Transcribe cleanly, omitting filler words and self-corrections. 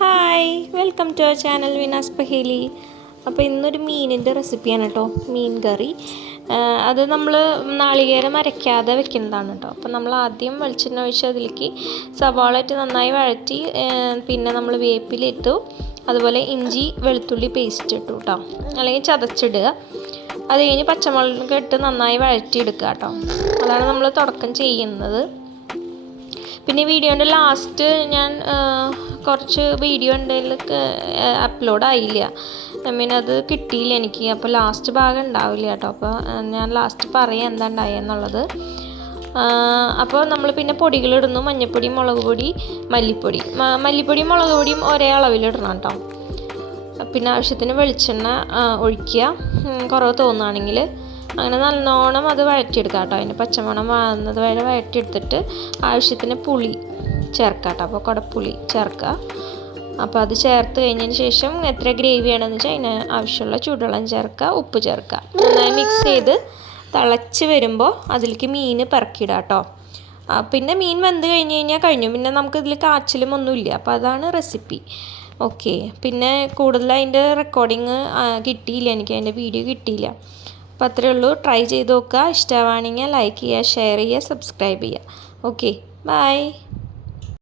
Hi welcome to our channel Vinas Paheli. അപ്പോൾ ഇന്നൊരു മീനിൻ്റെ റെസിപ്പിയാണ് കേട്ടോ, മീൻ കറി. അത് നമ്മൾ നാളികേരം അരയ്ക്കാതെ വെക്കുന്നതാണ് കേട്ടോ. അപ്പോൾ നമ്മൾ ആദ്യം വെളിച്ചെണ്ണ ഒഴിച്ച് അതിലേക്ക് സവാള ഇട്ട് നന്നായി വഴറ്റി, പിന്നെ നമ്മൾ വേപ്പിലിട്ടു, അതുപോലെ ഇഞ്ചി വെളുത്തുള്ളി പേസ്റ്റ് ഇട്ടു കേട്ടോ, അല്ലെങ്കിൽ ചതച്ചിടുക. അത് കഴിഞ്ഞ് പച്ചമുളക് ഇട്ട് നന്നായി വഴറ്റിയെടുക്കുക കേട്ടോ. അതാണ് നമ്മൾ തുടക്കം ചെയ്യുന്നത്. പിന്നെ വീഡിയോൻ്റെ ലാസ്റ്റ് ഞാൻ കുറച്ച് വീഡിയോ ഉണ്ടെങ്കിൽ അപ്ലോഡ് ആയില്ല, അത് കിട്ടിയില്ല എനിക്ക്. അപ്പോൾ ലാസ്റ്റ് ഭാഗം ഉണ്ടാവില്ല കേട്ടോ. അപ്പോൾ ഞാൻ ലാസ്റ്റ് പറയാം എന്താ ഉണ്ടായെന്നുള്ളത്. അപ്പോൾ നമ്മൾ പിന്നെ പൊടികളിടുന്നു: മഞ്ഞൾപ്പൊടി, മുളക് പൊടി, മല്ലിപ്പൊടി. മല്ലിപ്പൊടിയും മുളക് പൊടിയും ഒരേ അളവിലിടണം കേട്ടോ. പിന്നെ ആവശ്യത്തിന് വെളിച്ചെണ്ണ ഒഴിക്കുക, കുറവ് തോന്നുകയാണെങ്കിൽ. അങ്ങനെ നല്ലോണം അത് വഴറ്റിയെടുക്കാം കേട്ടോ. അതിന് പച്ചമണം വാങ്ങുന്നത് വരെ വഴറ്റിയെടുത്തിട്ട് ആവശ്യത്തിന് പുളി ചേർക്കാം കേട്ടോ. അപ്പോൾ കുടപ്പുളി ചേർക്കുക. അപ്പോൾ അത് ചേർത്ത് കഴിഞ്ഞതിന് ശേഷം എത്ര ഗ്രേവി വേണമെന്ന് വെച്ചാൽ അതിന് ആവശ്യമുള്ള ചൂടുവെള്ളം ചേർക്കുക, ഉപ്പ് ചേർക്കുക. നന്നായി മിക്സ് ചെയ്ത് തിളച്ച് വരുമ്പോൾ അതിലേക്ക് മീൻ പെറുക്കിയിടുക കേട്ടോ. പിന്നെ മീൻ വെന്ത് കഴിഞ്ഞ് കഴിഞ്ഞു. പിന്നെ നമുക്കിതിൽ കാച്ചിലും ഒന്നുമില്ല. അപ്പോൾ അതാണ് റെസിപ്പി. ഓക്കെ. പിന്നെ കൂടുതൽ അതിൻ്റെ റെക്കോർഡിങ് കിട്ടിയില്ല എനിക്ക്, അതിൻ്റെ വീഡിയോ കിട്ടിയില്ല. അപ്പോൾ അത്രയേ ഉള്ളൂ. ട്രൈ ചെയ്ത് നോക്കുക. ഇഷ്ടമാണെങ്കിൽ ലൈക്ക് ചെയ്യുക, ഷെയർ ചെയ്യുക, സബ്സ്ക്രൈബ് ചെയ്യുക. Okay, by.